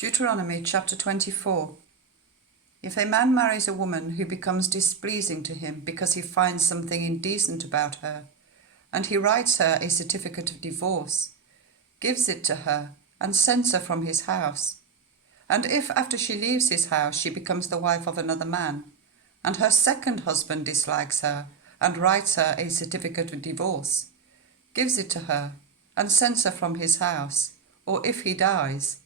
Deuteronomy chapter 24. If a man marries a woman who becomes displeasing to him because he finds something indecent about her, and he writes her a certificate of divorce, gives it to her, and sends her from his house, and if after she leaves his house she becomes the wife of another man, and her second husband dislikes her, and writes her a certificate of divorce, gives it to her, and sends her from his house, or if he dies,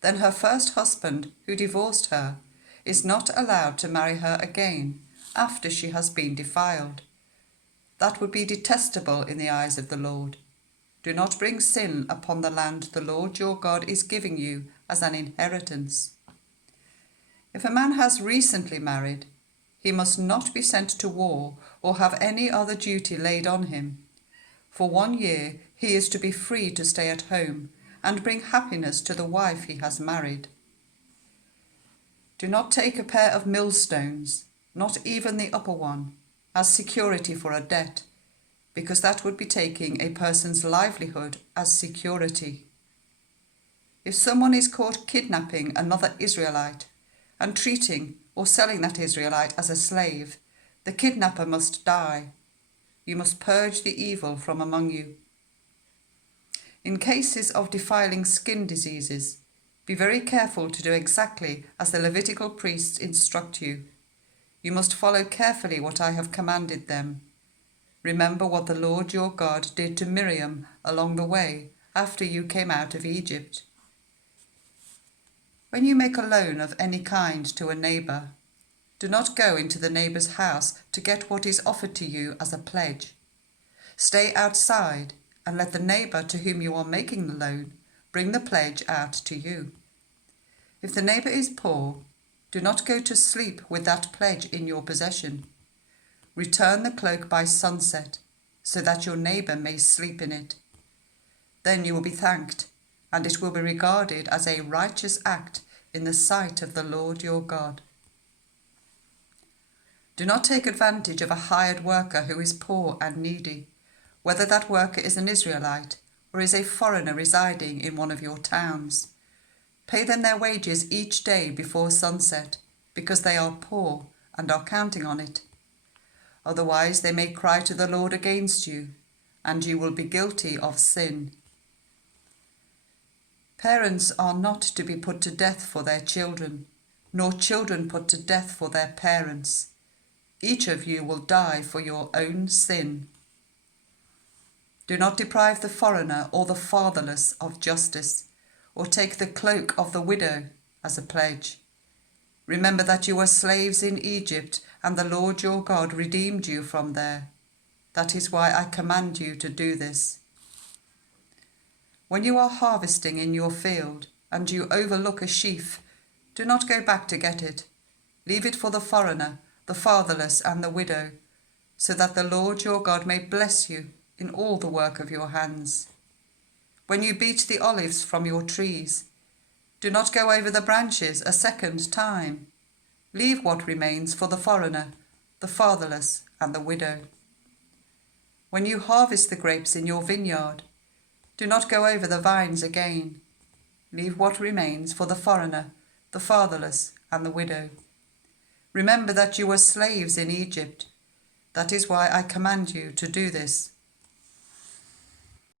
then her first husband, who divorced her, is not allowed to marry her again after she has been defiled. That would be detestable in the eyes of the Lord. Do not bring sin upon the land the Lord your God is giving you as an inheritance. If a man has recently married, he must not be sent to war or have any other duty laid on him. For 1 year he is to be free to stay at home and bring happiness to the wife he has married. Do not take a pair of millstones, not even the upper one, as security for a debt, because that would be taking a person's livelihood as security. If someone is caught kidnapping another Israelite and treating or selling that Israelite as a slave, the kidnapper must die. You must purge the evil from among you. In cases of defiling skin diseases, be very careful to do exactly as the Levitical priests instruct you. You must follow carefully what I have commanded them. Remember what the Lord your God did to Miriam along the way after you came out of Egypt. When you make a loan of any kind to a neighbour, do not go into the neighbour's house to get what is offered to you as a pledge. Stay outside and let the neighbour to whom you are making the loan bring the pledge out to you. If the neighbour is poor, do not go to sleep with that pledge in your possession. Return the cloak by sunset, so that your neighbour may sleep in it. Then you will be thanked, and it will be regarded as a righteous act in the sight of the Lord your God. Do not take advantage of a hired worker who is poor and needy, whether that worker is an Israelite or is a foreigner residing in one of your towns. Pay them their wages each day before sunset, because they are poor and are counting on it. Otherwise they may cry to the Lord against you, and you will be guilty of sin. Parents are not to be put to death for their children, nor children put to death for their parents. Each of you will die for your own sin. Do not deprive the foreigner or the fatherless of justice, or take the cloak of the widow as a pledge. Remember that you were slaves in Egypt, and the Lord your God redeemed you from there. That is why I command you to do this. When you are harvesting in your field, and you overlook a sheaf, do not go back to get it. Leave it for the foreigner, the fatherless, and the widow, so that the Lord your God may bless you in all the work of your hands. When you beat the olives from your trees, do not go over the branches a second time. Leave what remains for the foreigner, the fatherless, and the widow. When you harvest the grapes in your vineyard, do not go over the vines again. Leave what remains for the foreigner, the fatherless, and the widow. Remember that you were slaves in Egypt. That is why I command you to do this.